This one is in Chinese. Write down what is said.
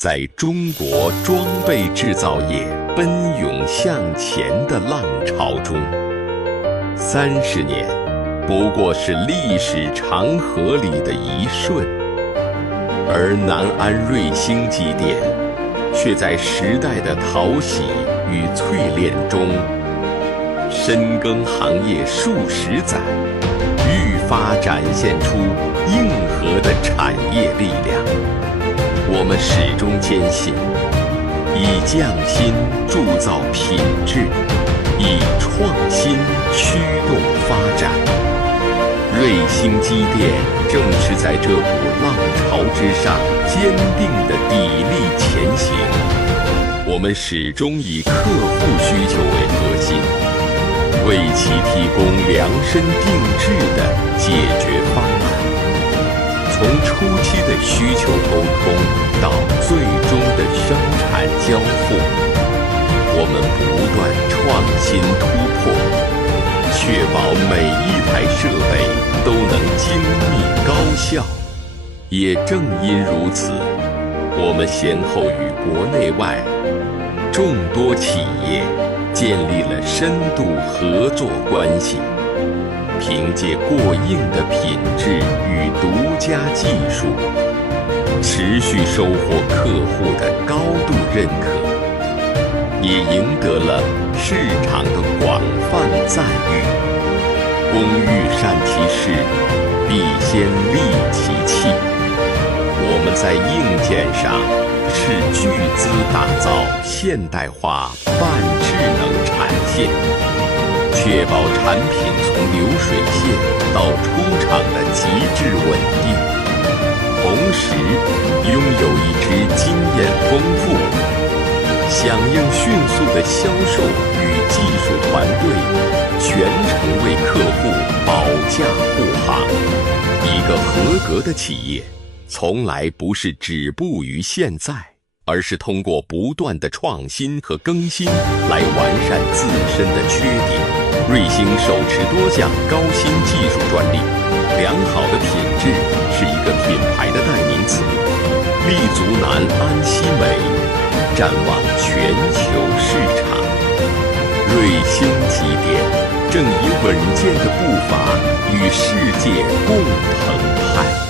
在中国装备制造业奔涌向前的浪潮中，30年不过是历史长河里的一瞬，而南安瑞星机电却在时代的淘洗与淬炼中，深耕行业数十载，愈发展现出硬核的产业力量。我们始终坚信，以匠心铸造品质，以创新驱动发展。瑞星机电正是在这股浪潮之上坚定地砥砺前行。我们始终以客户需求为核心，为其提供量身定制的解决方案。从初期的需求沟通到最终的生产交付，我们不断创新突破，确保每一台设备都能精密高效。也正因如此，我们先后与国内外众多企业建立了深度合作关系，凭借过硬的品质与独家技术，持续收获客户的高度认可，也赢得了市场的广泛赞誉。工欲善其事，必先利其器。我们在硬件上斥巨资打造现代化半智能产线，确保产品从流水线到出厂的极致稳定，同时拥有一支经验丰富、响应迅速的销售与技术团队，全程为客户保驾护航。一个合格的企业从来不是止步于现在，而是通过不断的创新和更新来完善自身的缺点。瑞星手持多项高新技术专利，良好的品质是一个品牌的代名词。立足南安西美，展望全球市场，瑞星机电正以稳健的步伐与世界共同攀。